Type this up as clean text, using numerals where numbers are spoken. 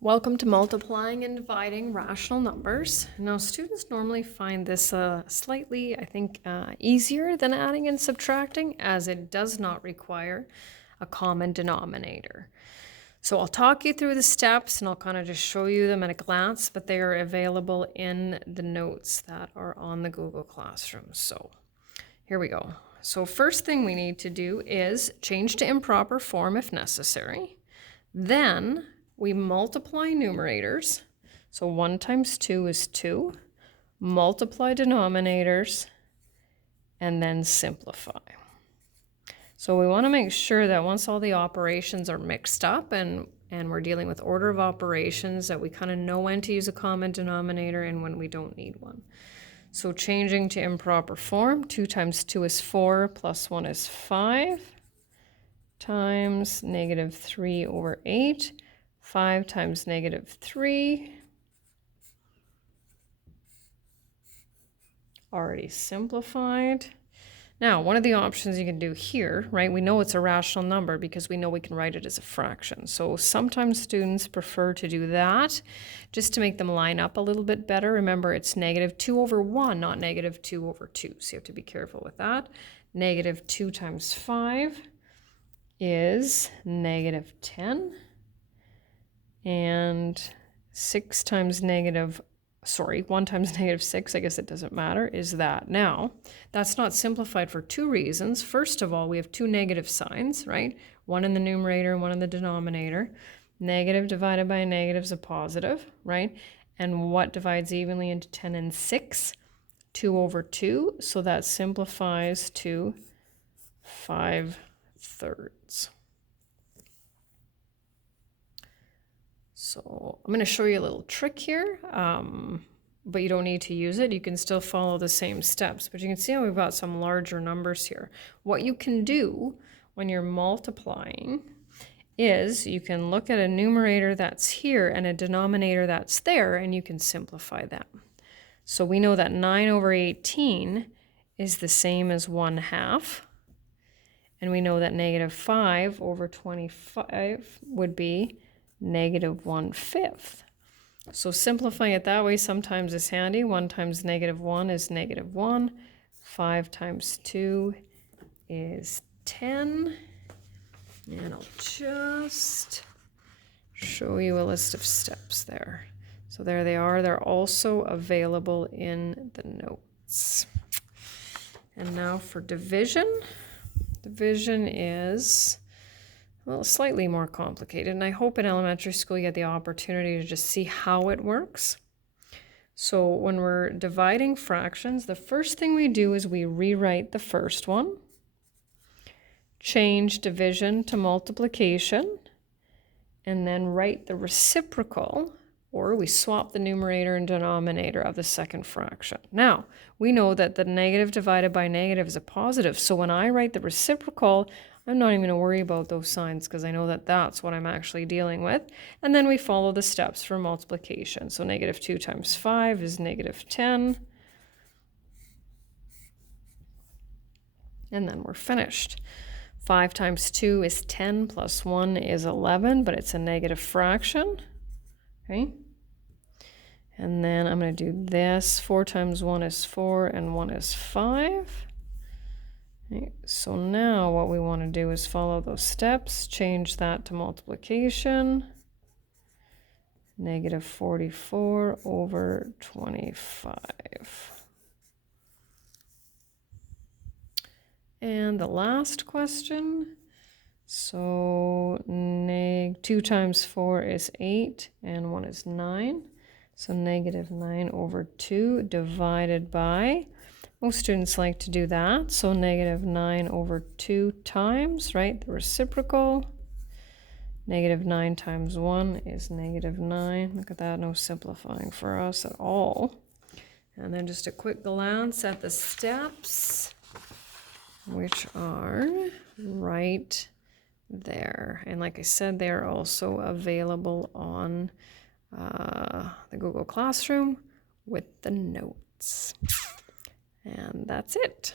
Welcome to multiplying and dividing rational numbers. Now, students normally find this slightly, easier than adding and subtracting, as it does not require a common denominator. So I'll talk you through the steps and I'll kind of just show you them at a glance, but they are available in the notes that are on the Google Classroom. So here we go. So first thing we need to do is change to improper form if necessary. Then we multiply numerators. So 1 times 2 is 2. Multiply denominators, and then simplify. So we want to make sure that once all the operations are mixed up and we're dealing with order of operations, that we kind of know when to use a common denominator and when we don't need one. So changing to improper form, 2 times 2 is 4, plus 1 is 5, times negative 3 over 8. 5 times negative 3. Already simplified. Now, one of the options you can do here, right, we know it's a rational number because we know we can write it as a fraction. So sometimes students prefer to do that just to make them line up a little bit better. Remember, it's negative 2 over 1, not negative 2 over 2. So you have to be careful with that. Negative 2 times 5 is negative 10. And 1 times negative 6, I guess it doesn't matter, is that. Now, that's not simplified for two reasons. First of all, we have two negative signs, right? One in the numerator and one in the denominator. Negative divided by a negative is a positive, right? And what divides evenly into 10 and 6? 2 over 2. So that simplifies to 5/3. So I'm going to show you a little trick here, but you don't need to use it. You can still follow the same steps, but you can see how we've got some larger numbers here. What you can do when you're multiplying is you can look at a numerator that's here and a denominator that's there, and you can simplify them. So we know that 9 over 18 is the same as 1/2. And we know that negative 5 over 25 would be negative 1/5. So simplifying it that way sometimes is handy. 1 times negative 1 is negative 1. 5 times 2 is 10. And I'll just show you a list of steps there. So there they are. They're also available in the notes. And now for division. Division is slightly more complicated, and I hope in elementary school you get the opportunity to just see how it works. So when we're dividing fractions, the first thing we do is we rewrite the first one, change division to multiplication, and then write the reciprocal, or we swap the numerator and denominator of the second fraction. Now, we know that the negative divided by negative is a positive, so when I write the reciprocal, I'm not even going to worry about those signs because I know that that's what I'm actually dealing with. And then we follow the steps for multiplication. So negative 2 times 5 is negative 10. And then we're finished. 5 times 2 is 10 plus 1 is 11, but it's a negative fraction. Okay. And then I'm going to do this. 4 times 1 is 4 and 1 is 5. Okay, so now what we want to do is follow those steps, change that to multiplication. Negative 44 over 25. And the last question. So 2 times 4 is 8 and 1 is 9. So negative 9 over 2 divided by, most students like to do that. So negative 9 over 2 times, right, the reciprocal. Negative 9 times 1 is negative 9. Look at that, no simplifying for us at all. And then just a quick glance at the steps, which are right there. And like I said, they're also available on the Google Classroom with the notes. And that's it.